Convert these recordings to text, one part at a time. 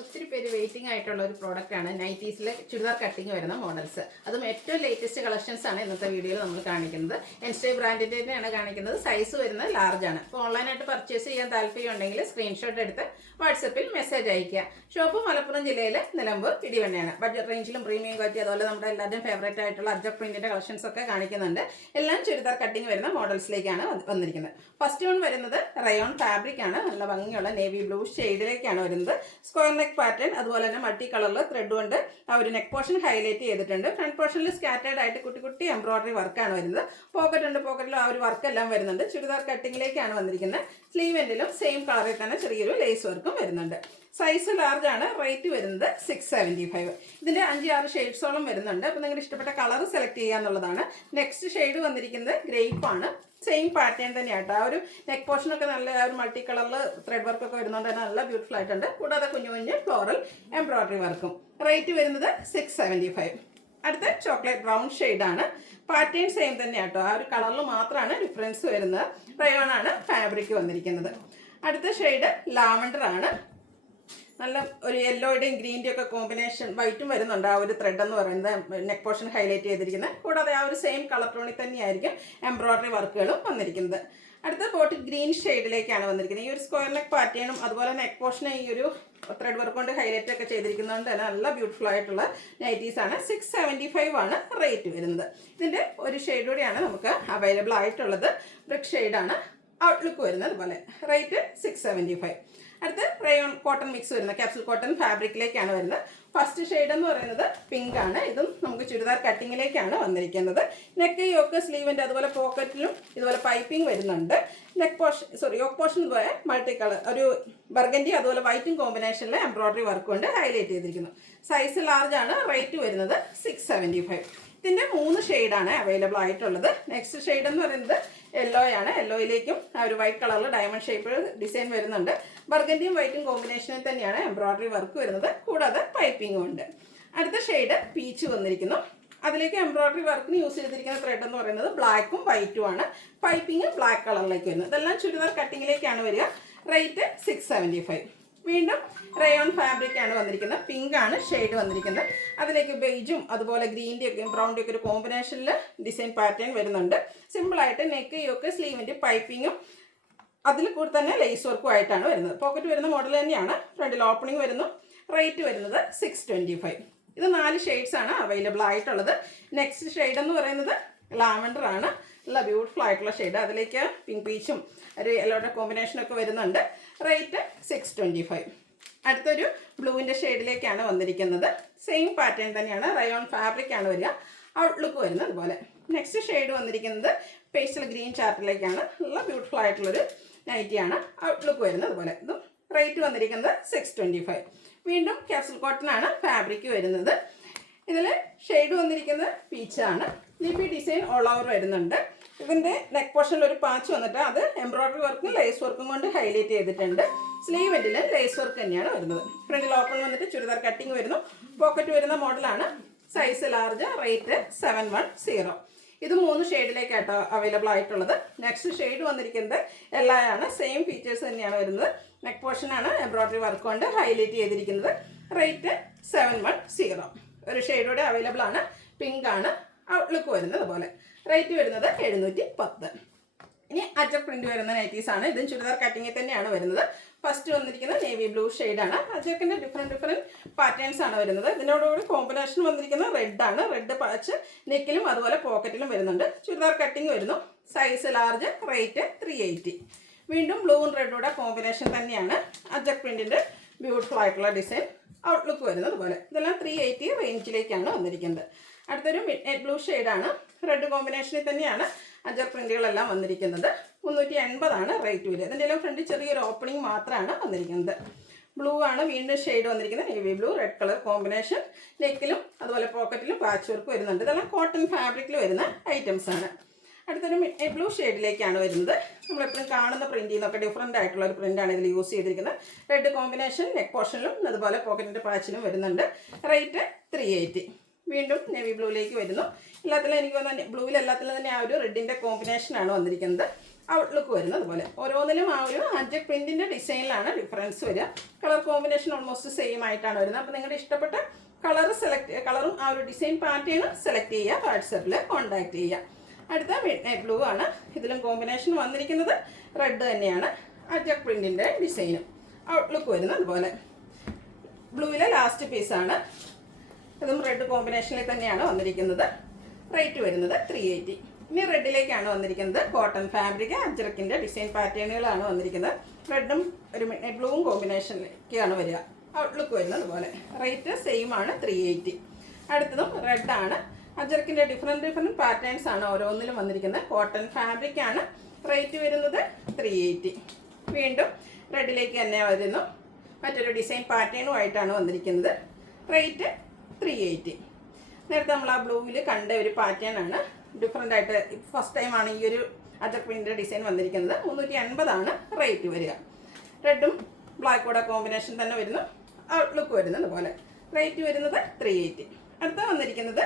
ഒത്തിരി പേര് വെയിറ്റിംഗ് ആയിട്ടുള്ള ഒരു പ്രോഡക്റ്റാണ് നൈറ്റീസിൽ ചുരിദാർ കട്ടിങ് വരുന്ന മോഡൽസ്. അതും ഏറ്റവും ലേറ്റസ്റ്റ് കളക്ഷൻസ് ആണ് ഇന്നത്തെ വീഡിയോയിൽ നമ്മൾ കാണിക്കുന്നത്. എൻസ്റ്റേ ബ്രാൻഡിൻ്റെ തന്നെയാണ് കാണിക്കുന്നത്. സൈസ് വരുന്നത് ലാർജ് ആണ്. അപ്പോൾ ഓൺലൈനായിട്ട് പർച്ചേസ് ചെയ്യാൻ താല്പര്യം ഉണ്ടെങ്കിൽ സ്ക്രീൻഷോട്ട് എടുത്ത് വാട്സപ്പിൽ മെസ്സേജ് അയയ്ക്കുക. ഷോപ്പ് മലപ്പുറം ജില്ലയിലെ നിലമ്പൂർ ഇടിവണ്ണയാണ്. ബഡ്ജറ്റ് റേഞ്ചിലും പ്രീമിയം ക്വാളിറ്റി അതുപോലെ നമ്മുടെ എല്ലാവരുടെയും ഫേവറേറ്റ് ആയിട്ടുള്ള അജക് പ്രിന്റിൻ്റെ കളക്ഷൻസ് ഒക്കെ കാണിക്കുന്നുണ്ട്. എല്ലാം ചുരിദാർ കട്ടിങ് വരുന്ന മോഡൽസിലേക്കാണ് വന്നിരിക്കുന്നത്. ഫസ്റ്റ് വൺ വരുന്നത് റയോൺ ഫാബ്രിക് ആണ്. നല്ല ഭംഗിയുള്ള നേവി ബ്ലൂ ഷെയ്ഡിലേക്കാണ് വരുന്നത്. സ്ക്വയർ നെക്ക് പാറ്റേൺ അതുപോലെ തന്നെ മൾട്ടി കളറിൽ ത്രെഡ് കൊണ്ട് ആ ഒരു നെക്ക് പോർഷൻ ഹൈലൈറ്റ് ചെയ്തിട്ടുണ്ട്. ഫ്രണ്ട് പോർഷനിൽ സ്കാറ്റേർഡ് ആയിട്ട് കുട്ടി കുട്ടി എംബ്രോയിഡറി വർക്കാണ് വരുന്നത്. പോക്കറ്റ് ഉണ്ട്, പോക്കറ്റിലും ആ ഒരു വർക്ക് എല്ലാം വരുന്നുണ്ട്. ചുരിദാർ കട്ടിങ്ങിലേക്കാണ് വന്നിരിക്കുന്നത്. സ്ലീവ് എൻഡിലും സെയിം കളറിൽ തന്നെ ചെറിയൊരു ലേസ് വർക്കും വരുന്നുണ്ട്. സൈസ് ലാർജ് ആണ്. റേറ്റ് വരുന്നത് 675. ഇതിൻ്റെ 5-6 ഷെയ്ഡ്സോളം വരുന്നുണ്ട്. അപ്പോൾ നിങ്ങളുടെ ഇഷ്ടപ്പെട്ട കളർ സെലക്ട് ചെയ്യുക എന്നുള്ളതാണ്. നെക്സ്റ്റ് ഷെയ്ഡ് വന്നിരിക്കുന്നത് ഗ്രേപ്പ് ആണ്. സെയിം പാറ്റേൺ തന്നെയാട്ടോ. ആ ഒരു നെക്ക് പോർഷനൊക്കെ നല്ല ഒരു മൾട്ടി കളറിൽ ത്രെഡ് വർക്കൊക്കെ വരുന്നതുകൊണ്ട് തന്നെ നല്ല ബ്യൂട്ടിഫുൾ ആയിട്ടുണ്ട്. കൂടാതെ കുഞ്ഞു കുഞ്ഞ് ഫ്ലോറൽ എംബ്രോയിഡറി വർക്കും. റേറ്റ് വരുന്നത് 675. അടുത്ത ചോക്ലേറ്റ് ബ്രൗൺ ഷെയ്ഡാണ്. പാറ്റേൺ സെയിം തന്നെയാട്ടോ. ആ ഒരു കളറിൽ മാത്രമാണ് ഡിഫറൻസ് വരുന്നത്. റയോൺ ആണ് ഫാബ്രിക് വന്നിരിക്കുന്നത്. അടുത്ത ഷെയ്ഡ് ലാവൻഡർ ആണ്. നല്ല ഒരു യെല്ലോയുടെയും ഗ്രീൻ്റെയും ഒക്കെ കോമ്പിനേഷൻ വൈറ്റും വരുന്നുണ്ട്. ആ ഒരു ത്രെഡ് എന്ന് പറയുന്നത് നെക്ക് പോർഷൻ ഹൈലൈറ്റ് ചെയ്തിരിക്കുന്നത്. കൂടാതെ ആ ഒരു സെയിം കളർ ടോണിൽ തന്നെയായിരിക്കും എംബ്രോയിഡറി വർക്കുകളും വന്നിരിക്കുന്നത്. അടുത്ത ബോട്ടിൽ ഗ്രീൻ ഷെയ്ഡിലേക്കാണ് വന്നിരിക്കുന്നത്. ഈ ഒരു സ്ക്വയർ നെക്ക് പാറ്റേണും അതുപോലെ നെക്ക് പോർഷനെ ഈ ഒരു ത്രെഡ് വർക്ക് കൊണ്ട് ഹൈലൈറ്റ് ഒക്കെ ചെയ്തിരിക്കുന്നതുകൊണ്ട് തന്നെ നല്ല ബ്യൂട്ടിഫുൾ ആയിട്ടുള്ള നൈറ്റീസ് ആണ്. 675 ആണ് റേറ്റ് വരുന്നത്. ഇതിൻ്റെ ഒരു ഷെയ്ഡ് കൂടിയാണ് നമുക്ക് അവൈലബിൾ ആയിട്ടുള്ളത്. ബ്രിക്ക് ഷെയ്ഡാണ് ഔട്ട്ലുക്ക് വരുന്നത്. അതുപോലെ റേറ്റ് 675. അടുത്ത് റയോൺ കോട്ടൺ മിക്സ് വരുന്ന ക്യാപ്സൂൾ കോട്ടൺ ഫാബ്രിക്കിലേക്കാണ് വരുന്നത്. ഫസ്റ്റ് ഷെയ്ഡ് എന്ന് പറയുന്നത് പിങ്ക് ആണ്. ഇതും നമുക്ക് ചുരിദാർ കട്ടിങ്ങിലേക്കാണ് വന്നിരിക്കുന്നത്. നെക്ക് യോക്ക് സ്ലീവിൻ്റെ അതുപോലെ പോക്കറ്റിലും ഇതുപോലെ പൈപ്പിംഗ് വരുന്നുണ്ട്. നെക്ക് പോർഷൻ യോക്ക് പോർഷൻ ഇതുപോലെ മൾട്ടി കളർ ഒരു ബർഗൻഡി അതുപോലെ വൈറ്റും കോമ്പിനേഷനിൽ എംബ്രോയിഡറി വർക്ക് കൊണ്ട് ഹൈലൈറ്റ് ചെയ്തിരിക്കുന്നു. സൈസ് ലാർജ് ആണ്. റേറ്റ് വരുന്നത് 675. ഇതിൻ്റെ 3 ഷെയ്ഡാണ് അവൈലബിൾ ആയിട്ടുള്ളത്. നെക്സ്റ്റ് ഷെയ്ഡ് എന്ന് പറയുന്നത് യെല്ലോ ആണ്. യെല്ലോയിലേക്കും ആ ഒരു വൈറ്റ് കളറിൽ ഡയമണ്ട് ഷേപ്പ് ഡിസൈൻ വരുന്നുണ്ട്. ബർഗൻഡിയും വൈറ്റും കോമ്പിനേഷനിൽ തന്നെയാണ് എംബ്രോയിഡറി വർക്ക് വരുന്നത്. കൂടാതെ പൈപ്പിങ്ങും ഉണ്ട്. അടുത്ത ഷെയ്ഡ് പീച്ച് വന്നിരിക്കുന്നു. അതിലേക്ക് എംബ്രോയിഡറി വർക്കിന് യൂസ് ചെയ്തിരിക്കുന്ന ത്രെഡ് എന്ന് പറയുന്നത് ബ്ലാക്കും വൈറ്റും ആണ്. പൈപ്പിംഗ് ബ്ലാക്ക് കളറിലേക്ക് വരുന്നത്. ഇതെല്ലാം ചുരിദാർ കട്ടിങ്ങിലേക്കാണ് വരിക. റേറ്റ് 675. വീണ്ടും റയോൺ ഫാബ്രിക് ആണ് വന്നിരിക്കുന്നത്. പിങ്ക് ആണ് ഷെയ്ഡ് വന്നിരിക്കുന്നത്. അതിലേക്ക് ബെയ്ജും അതുപോലെ ഗ്രീൻ്റെ ഒക്കെ ബ്രൗണിൻ്റെ ഒക്കെ ഒരു കോമ്പിനേഷനിൽ ഡിസൈൻ പാറ്റേൺ വരുന്നുണ്ട്. സിമ്പിളായിട്ട് നെക്ക് യോക്ക് സ്ലീവിൻ്റെ പൈപ്പിങ്ങും അതിൽ കൂടി തന്നെ ലേസ് വർക്കും ആയിട്ടാണ് വരുന്നത്. പോക്കറ്റ് വരുന്ന മോഡൽ തന്നെയാണ്. ഫ്രണ്ടിൽ ഓപ്പണിംഗ് വരുന്നു. റേറ്റ് വരുന്നത് 625. ഇത് 4 ഷെയ്ഡ്സ് ആണ് അവൈലബിൾ ആയിട്ടുള്ളത്. നെക്സ്റ്റ് ഷെയ്ഡ് എന്ന് പറയുന്നത് ലാവൻഡർ ആണ്. നല്ല ബ്യൂട്ടിഫുൾ ആയിട്ടുള്ള ഷെയ്ഡ്. അതിലേക്ക് പിങ്ക് പീച്ചും ഒരു യെല്ലോയുടെ കോമ്പിനേഷനൊക്കെ വരുന്നുണ്ട്. റേറ്റ് 625. അടുത്തൊരു ബ്ലൂവിൻ്റെ ഷെയ്ഡിലേക്കാണ് വന്നിരിക്കുന്നത്. സെയിം പാറ്റേൺ തന്നെയാണ്. റയോൺ ഫാബ്രിക് ആണ് വരിക. ഔട്ട്ലുക്ക് വരുന്നത് അതുപോലെ. നെക്സ്റ്റ് ഷെയ്ഡ് വന്നിരിക്കുന്നത് പേസ്റ്റൽ ഗ്രീൻ ചാർട്ടിലേക്കാണ്. നല്ല ബ്യൂട്ടിഫുൾ ആയിട്ടുള്ളൊരു നൈറ്റിയാണ്. ഔട്ട്ലുക്ക് വരുന്നത് അതുപോലെ. ഇതും റേറ്റ് വന്നിരിക്കുന്നത് 625. വീണ്ടും ക്യാപ്സൂൾ കോട്ടൺ ആണ് ഫാബ്രിക് വരുന്നത്. ഇതിൽ ഷെയ്ഡ് വന്നിരിക്കുന്നത് പീച്ചാണ്. ലീഫി ഡിസൈൻ ഓൾ ഓവർ വരുന്നുണ്ട്. ഇതിൻ്റെ നെക്ക് പോർഷനിൽ ഒരു പാച്ച് വന്നിട്ട് അത് എംബ്രോയിഡറി വർക്കും ലേസ് വർക്കും കൊണ്ട് ഹൈലൈറ്റ് ചെയ്തിട്ടുണ്ട്. സ്ലീവ് എൻഡിൽ ലേസ് വർക്ക് തന്നെയാണ് വരുന്നത്. ഫ്രണ്ടിൽ ഓപ്പൺ വന്നിട്ട് ചുരിദാർ കട്ടിങ് വരുന്നു. പോക്കറ്റ് വരുന്ന മോഡലാണ്. Size large. റേറ്റ് 710. ഇത് 3 ഷെയ്ഡിലേക്കാട്ടോ അവൈലബിൾ ആയിട്ടുള്ളത്. നെക്സ്റ്റ് ഷെയ്ഡ് വന്നിരിക്കുന്നത് എല്ലാമാണ്. സെയിം ഫീച്ചേഴ്സ് തന്നെയാണ് വരുന്നത്. നെക്ക് പോർഷനാണ് എംബ്രോയിഡറി വർക്ക് കൊണ്ട് ഹൈലൈറ്റ് ചെയ്തിരിക്കുന്നത്. റേറ്റ് 710. ഒരു ഷെയ്ഡോടെ അവൈലബിൾ ആണ്. പിങ്ക് ആണ് ഔട്ട്ലുക്ക് വരുന്നത് അതുപോലെ. റേറ്റ് വരുന്നത് 710. ഇനി അജക് പ്രിന്റ് വരുന്ന നൈറ്റീസ് ആണ്. ഇതും ചുരിദാർ കട്ടിങ്ങിൽ തന്നെയാണ് വരുന്നത്. ഫസ്റ്റ് വന്നിരിക്കുന്നത് നേവി ബ്ലൂ ഷെയ്ഡാണ്. അജക്കിൻ്റെ ഡിഫറെൻറ്റ് പാറ്റേൺസ് ആണ് വരുന്നത്. ഇതിനോടുകൂടി കോമ്പിനേഷൻ വന്നിരിക്കുന്നത് റെഡാണ്. റെഡ് പാച്ച് നെക്കിലും അതുപോലെ പോക്കറ്റിലും വരുന്നുണ്ട്. ചുരിദാർ കട്ടിങ് വരുന്നു. Size large. റേറ്റ് 380. വീണ്ടും ബ്ലൂവും റെഡൂടെ കോമ്പിനേഷൻ തന്നെയാണ്. അജക് പ്രിന്റിൻ്റെ ബ്യൂട്ടിഫുൾ ആയിട്ടുള്ള ഡിസൈൻ. ഔട്ട്ലുക്ക് വരുന്നത് അതുപോലെ. ഇതെല്ലാം 380 റേഞ്ചിലേക്കാണ് വന്നിരിക്കുന്നത്. അടുത്തൊരു മിഡ് നൈറ്റ് ബ്ലൂ ഷെയ്ഡാണ്. റെഡ് കോമ്പിനേഷനിൽ തന്നെയാണ് അജക് പ്രിന്റുകളെല്ലാം വന്നിരിക്കുന്നത്. 380 റേറ്റ് വരിക. ഇതിൻ്റെ എല്ലാം ഫ്രണ്ടിൽ ചെറിയൊരു ഓപ്പണിംഗ് മാത്രമാണ് വന്നിരിക്കുന്നത്. ബ്ലൂ ആണ് വീണ്ടും ഷെയ്ഡ് വന്നിരിക്കുന്നത്. Navy blue red colour combination. നെക്കിലും അതുപോലെ പോക്കറ്റിലും പാച്ച് വർക്ക് വരുന്നുണ്ട്. ഇതെല്ലാം കോട്ടൺ ഫാബ്രിക്കിൽ വരുന്ന ഐറ്റംസ് ആണ്. അടുത്തൊരു മിഡ് നൈറ്റ് ബ്ലൂ ഷെയ്ഡിലേക്കാണ് വരുന്നത്. നമ്മളെപ്പോഴും കാണുന്ന പ്രിന്റിൽ നിന്നൊക്കെ ഡിഫറെൻ്റ് ആയിട്ടുള്ള ഒരു പ്രിൻ്റാണ് ഇതിൽ യൂസ് ചെയ്തിരിക്കുന്നത്. റെഡ് കോമ്പിനേഷൻ നെക്ക് പോർഷനിലും അതുപോലെ പോക്കറ്റിൻ്റെ പാച്ചിലും വരുന്നുണ്ട്. റേറ്റ് 380. വീണ്ടും നേവി ബ്ലൂയിലേക്ക് വരുന്നു. എല്ലാത്തിലും എനിക്ക് തോന്നുന്നു ബ്ലൂവിൽ എല്ലാത്തിലും തന്നെ ആ ഒരു റെഡിൻ്റെ കോമ്പിനേഷനാണ് വന്നിരിക്കുന്നത്. ഔട്ട്ലുക്ക് വരുന്നത് അതുപോലെ. ഓരോന്നിലും ആ ഒരു അജക് പ്രിൻറ്റിൻ്റെ ഡിസൈനിലാണ് ഡിഫറൻസ് വരിക. കളർ കോമ്പിനേഷൻ ഓൾമോസ്റ്റ് സെയിം ആയിട്ടാണ് വരുന്നത്. അപ്പോൾ നിങ്ങളുടെ ഇഷ്ടപ്പെട്ട കളറും ആ ഒരു ഡിസൈൻ പാറ്റേണും സെലക്ട് ചെയ്യുക, വാട്സപ്പിൽ കോൺടാക്ട് ചെയ്യുക. അടുത്ത മിഡ് നൈറ്റ് ബ്ലൂ ആണ്. ഇതിലും കോമ്പിനേഷൻ വന്നിരിക്കുന്നത് റെഡ് തന്നെയാണ്. അജക് പ്രിൻറ്റിൻ്റെ ഡിസൈനും ഔട്ട്ലുക്ക് വരുന്നത് അതുപോലെ. ബ്ലൂവിലെ ലാസ്റ്റ് പീസാണ്. ഇതും റെഡ് കോമ്പിനേഷനിൽ തന്നെയാണ് വന്നിരിക്കുന്നത്. റേറ്റ് വരുന്നത് 380. ഇനി റെഡിലേക്കാണ് വന്നിരിക്കുന്നത്. കോട്ടൺ ഫാബ്രിക് അജ്രക്കിൻ്റെ ഡിസൈൻ പാറ്റേണുകളാണ് വന്നിരിക്കുന്നത്. റെഡും ഒരു മിഡ് ബ്ലൂവും കോമ്പിനേഷനിലേക്കാണ് വരിക. ഔട്ട്ലുക്ക് വരുന്നത് അതുപോലെ. റേറ്റ് സെയിം ആണ് 380. അടുത്തതും റെഡാണ്. അജ്രക്കിൻ്റെ ഡിഫറെൻറ്റ് പാറ്റേൺസ് ആണ് ഓരോന്നിലും വന്നിരിക്കുന്നത്. കോട്ടൺ ഫാബ്രിക് ആണ്. റേറ്റ് വരുന്നത് 380. വീണ്ടും റെഡിലേക്ക് തന്നെ വരുന്നു. മറ്റൊരു ഡിസൈൻ പാറ്റേണുമായിട്ടാണ് വന്നിരിക്കുന്നത്. റേറ്റ് 380. നേരത്തെ നമ്മൾ ആ ബ്ലൂവിൽ കണ്ട ഒരു പാറ്റേൺ ആണ്. ഡിഫറെൻ്റ് ആയിട്ട് ഫസ്റ്റ് ടൈമാണ് ഈ ഒരു അജക് പ്രിൻറ്റിൻ്റെ ഡിസൈൻ വന്നിരിക്കുന്നത്. 380 ആണ് റേറ്റ് വരിക. റെഡും ബ്ലാക്ക് കൂടെ കോമ്പിനേഷൻ തന്നെ വരുന്നു. ഔട്ട്ലുക്ക് വരുന്നത് പോലെ. റേറ്റ് വരുന്നത് 380. അടുത്ത വന്നിരിക്കുന്നത്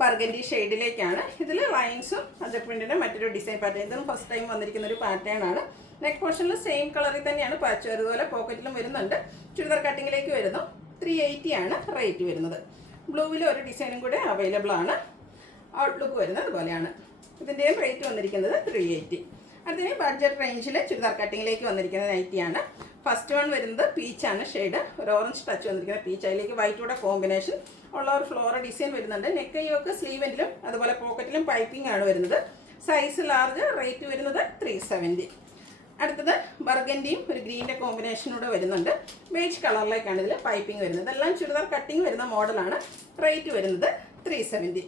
ബർഗൻഡി ഷെയ്ഡിലേക്കാണ്. ഇതിൽ ലൈൻസും അജക് പ്രിൻറ്റിൻ്റെ മറ്റൊരു ഡിസൈൻ പാറ്റേൺ. ഇതും ഫസ്റ്റ് ടൈം വന്നിരിക്കുന്ന ഒരു പാറ്റേൺ ആണ്. നെക്ക് പോർഷനിൽ സെയിം കളറിൽ തന്നെയാണ് പാച്ച്. അതുപോലെ പോക്കറ്റിലും വരുന്നുണ്ട്. ചുരിദാർ കട്ടിങ്ങിലേക്ക് വരുന്നു. 380 ആണ് റേറ്റ് വരുന്നത്. ബ്ലൂവിൽ ഒരു ഡിസൈനും കൂടെ അവൈലബിൾ ആണ്. ഔട്ട്ലുക്ക് വരുന്നത് അതുപോലെയാണ്. ഇതിൻ്റെയും റേറ്റ് വന്നിരിക്കുന്നത് 380. അതിന് ബഡ്ജറ്റ് റേഞ്ചിൽ ചുരിദാർ കട്ടിങ്ങിലേക്ക് വന്നിരിക്കുന്ന നൈറ്റിയാണ്. ഫസ്റ്റ് വൺ വരുന്നത് പീച്ചാണ് ഷെയ്ഡ്. ഒരു ഓറഞ്ച് ടച്ച് വന്നിരിക്കുന്നത് പീച്ച്. അതിലേക്ക് വൈറ്റൂടെ കോമ്പിനേഷൻ ഉള്ള ഒരു ഫ്ലോറൽ ഡിസൈൻ വരുന്നുണ്ട്. നെക്കൈയൊക്കെ സ്ലീവെൻറ്റിലും അതുപോലെ പോക്കറ്റിലും പൈപ്പിംഗ് ആണ് വരുന്നത്. Size large. റേറ്റ് വരുന്നത് 370. അടുത്തത് ബർഗൻഡിയും ഒരു ഗ്രീൻ്റെ കോമ്പിനേഷനൂടെ വരുന്നുണ്ട്. ബേജ് കളറിലേക്കാണ് ഇതിൽ പൈപ്പിംഗ് വരുന്നത്. ഇതെല്ലാം ചുരിദാർ കട്ടിങ് വരുന്ന മോഡലാണ്. റേറ്റ് വരുന്നത് 370.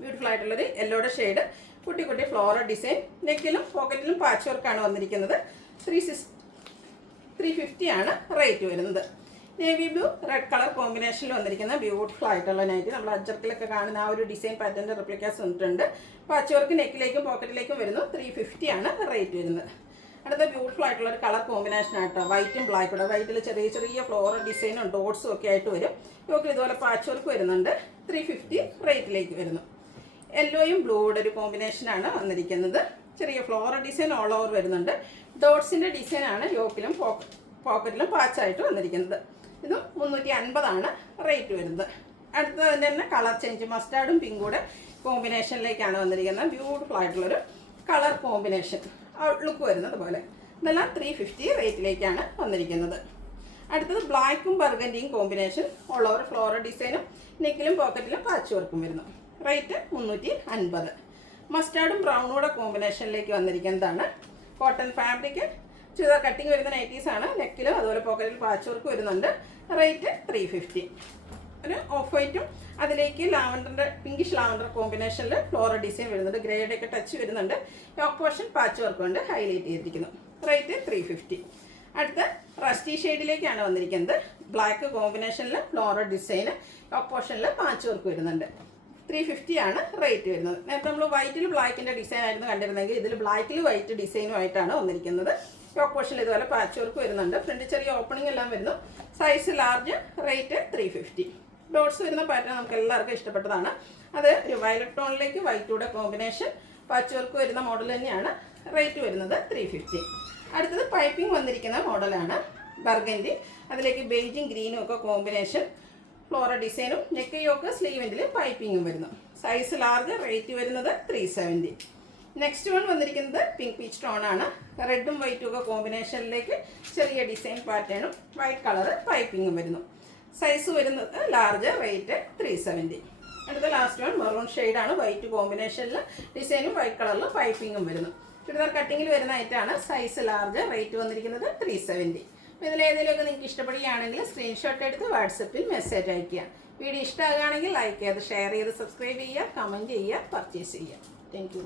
ബ്യൂട്ടിഫുൾ ആയിട്ടുള്ളൊരു യെല്ലോയുടെ ഷെയ്ഡ്. കുട്ടി കുട്ടി ഫ്ലോറൽ ഡിസൈൻ. നെക്കിലും പോക്കറ്റിലും പാച്ച് വർക്കാണ് വന്നിരിക്കുന്നത്. 350 ആണ് റേറ്റ് വരുന്നത്. നേവി ബ്ലൂ റെഡ് കളർ കോമ്പിനേഷനിൽ വന്നിരിക്കുന്ന ബ്യൂട്ടിഫുൾ ആയിട്ടുള്ള നൈറ്റി. നമ്മൾ അജർക്കിലൊക്കെ കാണുന്ന ആ ഒരു ഡിസൈൻ പാറ്റേണിൻ്റെ റിപ്ലിക്കാസ് വന്നിട്ടുണ്ട്. പാച്ച് വർക്ക് നെക്കിലേക്കും പോക്കറ്റിലേക്കും വരുന്നു. 350 ആണ് റേറ്റ് വരുന്നത്. അടുത്ത ബ്യൂട്ടിഫുൾ ആയിട്ടുള്ള ഒരു കളർ കോമ്പിനേഷൻ ആയിട്ടോ. വൈറ്റും ബ്ലാക്കും. വൈറ്റിൽ ചെറിയ ചെറിയ ഫ്ലോറൽ ഡിസൈനും ഡോട്ട്സും ഒക്കെ ആയിട്ട് വരും. യോക്കിൽ ഇതുപോലെ പാച്ച് വർക്ക് വരുന്നുണ്ട്. 350 റേറ്റിലേക്ക് വരുന്നു. യെല്ലോയും ബ്ലൂയുടെ ഒരു കോമ്പിനേഷനാണ് വന്നിരിക്കുന്നത്. ചെറിയ ഫ്ലോറൽ ഡിസൈൻ ഓൾ ഓവർ വരുന്നുണ്ട്. ഡോട്ട്സിൻ്റെ ഡിസൈനാണ് യോക്കിലും പോക്കറ്റിലും പാച്ചായിട്ട് വന്നിരിക്കുന്നത്. ഇതും 350 ആണ് റേറ്റ് വരുന്നത്. അടുത്തത് അതിൻ്റെ തന്നെ കളർ ചേഞ്ച്. മസ്റ്റാർഡും പിങ്കൂടെ കോമ്പിനേഷനിലേക്കാണ് വന്നിരിക്കുന്നത്. ബ്യൂട്ടിഫുൾ ആയിട്ടുള്ളൊരു കളർ കോമ്പിനേഷൻ. ഔട്ട്ലുക്ക് വരുന്നത് പോലെ. ഇതെല്ലാം 350 റേറ്റിലേക്കാണ് വന്നിരിക്കുന്നത്. അടുത്തത് ബ്ലാക്കും ബർഗൻഡിയും കോമ്പിനേഷൻ ഉള്ള ഒരു ഫ്ലോറൽ ഡിസൈനും നെക്കിലും പോക്കറ്റിലും പാച്ച് വർക്കും വരുന്നു. റേറ്റ് 350. മസ്റ്റാർഡും ബ്രൗണൂടെ കോമ്പിനേഷനിലേക്ക് വന്നിരിക്കുന്നതാണ്. കോട്ടൺ ഫാബ്രിക് ചുരിദാർ കട്ടിങ് വരുന്ന നൈറ്റീസാണ്. നെക്കിലും അതുപോലെ പോക്കറ്റിൽ പാച്ച് വർക്ക് വരുന്നുണ്ട്. റേറ്റ് 350. ഒരു ഓഫ് വൈറ്റും അതിലേക്ക് ലാവൻഡറിൻ്റെ പിങ്കിഷ് ലാവൻഡർ കോമ്പിനേഷനിൽ ഫ്ലോറൽ ഡിസൈൻ വരുന്നുണ്ട്. ഗ്രേയുടെ ഒക്കെ ടച്ച് വരുന്നുണ്ട്. യോക്ക് പോർഷൻ പാച്ച് വർക്ക് കൊണ്ട് ഹൈലൈറ്റ് ചെയ്തിരിക്കുന്നു. റേറ്റ് 350. അടുത്ത റസ്റ്റി ഷെയ്ഡിലേക്കാണ് വന്നിരിക്കുന്നത്. ബ്ലാക്ക് കോമ്പിനേഷനിൽ ഫ്ലോറൽ ഡിസൈൻ. യോക്ക് പോർഷനിൽ പാച്ച് വർക്ക് വരുന്നുണ്ട്. 350 ആണ് റേറ്റ് വരുന്നത്. നേരത്തെ നമ്മൾ വൈറ്റിൽ ബ്ലാക്കിൻ്റെ ഡിസൈൻ ആയിരുന്നു കണ്ടിരുന്നെങ്കിൽ ഇതിൽ ബ്ലാക്കിൽ വൈറ്റ് ഡിസൈനുമായിട്ടാണ് വന്നിരിക്കുന്നത്. യോക്ക് പോർഷനിൽ ഇതുപോലെ പാച്ച് വർക്ക് വരുന്നുണ്ട്. ഫ്രണ്ട് ചെറിയ ഓപ്പണിംഗ് എല്ലാം വരുന്നു. Size large. റേറ്റ് 350. ഡോട്ട്സ് വരുന്ന പാറ്റേൺ നമുക്ക് എല്ലാവർക്കും ഇഷ്ടപ്പെട്ടതാണ്. അത് ഒരു വയലറ്റ് ടോണിലേക്ക് വൈറ്റൂടെ കോമ്പിനേഷൻ പാച്ച് വർക്ക് വരുന്ന മോഡൽ തന്നെയാണ്. റേറ്റ് വരുന്നത് 350. അടുത്തത് പൈപ്പിംഗ് വന്നിരിക്കുന്ന മോഡലാണ്. ബർഗൻഡി അതിലേക്ക് ബേജും ഗ്രീനും ഒക്കെ കോമ്പിനേഷൻ ഫ്ലോറൽ ഡിസൈനും നെക്കൈയൊക്കെ സ്ലീവെൻറ്റിൽ പൈപ്പിങ്ങും വരുന്നു. Size large. റേറ്റ് വരുന്നത് 370. നെക്സ്റ്റ് വൺ വന്നിരിക്കുന്നത് പിങ്ക് പീച്ച് ടോണാണ്. റെഡും വൈറ്റും ഒക്കെ കോമ്പിനേഷനിലേക്ക് ചെറിയ ഡിസൈൻ പാറ്റേണും വൈറ്റ് കളർ പൈപ്പിങ്ങും വരുന്നു. സൈസ് വരുന്നത് ലാർജ്. റേറ്റ് 370. അടുത്ത ലാസ്റ്റ് വൺ മെറൂൺ ഷെയ്ഡാണ്. വൈറ്റ് കോമ്പിനേഷനിൽ ഡിസൈനും വൈറ്റ് കളറിൽ പൈപ്പിങ്ങും വരുന്നു. ചുരിദാർ കട്ടിങ്ങിൽ വരുന്ന ഐറ്റമാണ്. Size large. റേറ്റ് വന്നിരിക്കുന്നത് 370. അപ്പോൾ ഇതിലേതെങ്കിലുമൊക്കെ നിങ്ങൾക്ക് ഇഷ്ടപ്പെടുകയാണെങ്കിൽ സ്ക്രീൻഷോട്ട് എടുത്ത് വാട്സപ്പിൽ മെസ്സേജ് അയയ്ക്കുക. വീഡിയോ ഇഷ്ടമാകുകയാണെങ്കിൽ ലൈക്ക് ചെയ്ത് ഷെയർ ചെയ്ത് സബ്സ്ക്രൈബ് ചെയ്യുക, കമൻറ്റ് ചെയ്യുക, പർച്ചേസ് ചെയ്യുക. Thank you.